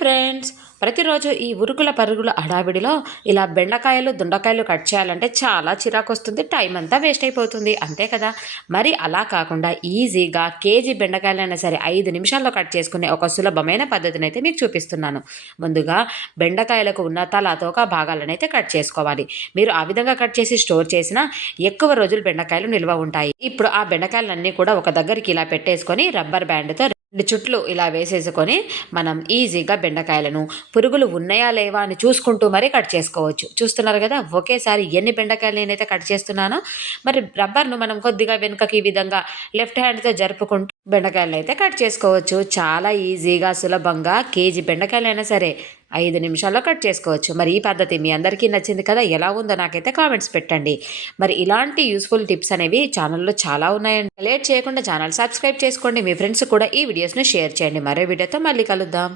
Friends, ప్రతిరోజు ఈ ఉరుకుల పరుగుల హడావిడిలో ఇలా బెండకాయలు దొండకాయలు కట్ చేయాలంటే చాలా చిరాకు వస్తుంది, టైం అంతా వేస్ట్ అయిపోతుంది, అంతే కదా. మరి అలా కాకుండా ఈజీగా కేజీ బెండకాయలైనా సరే 5 నిమిషాల్లో కట్ చేసుకునే ఒక సులభమైన పద్ధతిని అయితే మీకు చూపిస్తున్నాను. ముందుగా బెండకాయలకు ఉన్న తల తోక భాగాలను అయితే కట్ చేసుకోవాలి. మీరు ఆ విధంగా కట్ చేసి స్టోర్ చేసినా ఎక్కువ రోజులు బెండకాయలు నిల్వ ఉంటాయి. ఇప్పుడు ఆ బెండకాయలన్నీ కూడా ఒక దగ్గరికి ఇలా పెట్టేసుకొని రబ్బర్ బ్యాండ్తో 2 చుట్లు ఇలా వేసేసుకొని మనం ఈజీగా బెండకాయలను పురుగులు ఉన్నాయా లేవా అని చూసుకుంటూ మరీ కట్ చేసుకోవచ్చు. చూస్తున్నారు కదా, ఒకేసారి ఎన్ని బెండకాయలు నేనైతే కట్ చేస్తున్నానో. మరి రబ్బర్ను మనం కొద్దిగా వెనుకకి ఈ విధంగా లెఫ్ట్ హ్యాండ్తో జరుపుకుంటూ బెండకాయలను అయితే కట్ చేసుకోవచ్చు. చాలా ఈజీగా సులభంగా కేజీ బెండకాయలైనా సరే 5 నిమిషాల్లో కట్ చేసుకోవచ్చు. మరి ఈ పద్ధతి మీ అందరికీ నచ్చింది కదా, ఎలా ఉందో నాకైతే కామెంట్స్ పెట్టండి. మరి ఇలాంటి యూస్ఫుల్ టిప్స్ అనేవి ఛానల్లో చాలా ఉన్నాయండి. లేట్ చేయకుండా ఛానల్ సబ్స్క్రైబ్ చేసుకోండి. మీ ఫ్రెండ్స్ కూడా ఈ వీడియోస్ని షేర్ చేయండి. మరో వీడియోతో మళ్ళీ కలుద్దాం.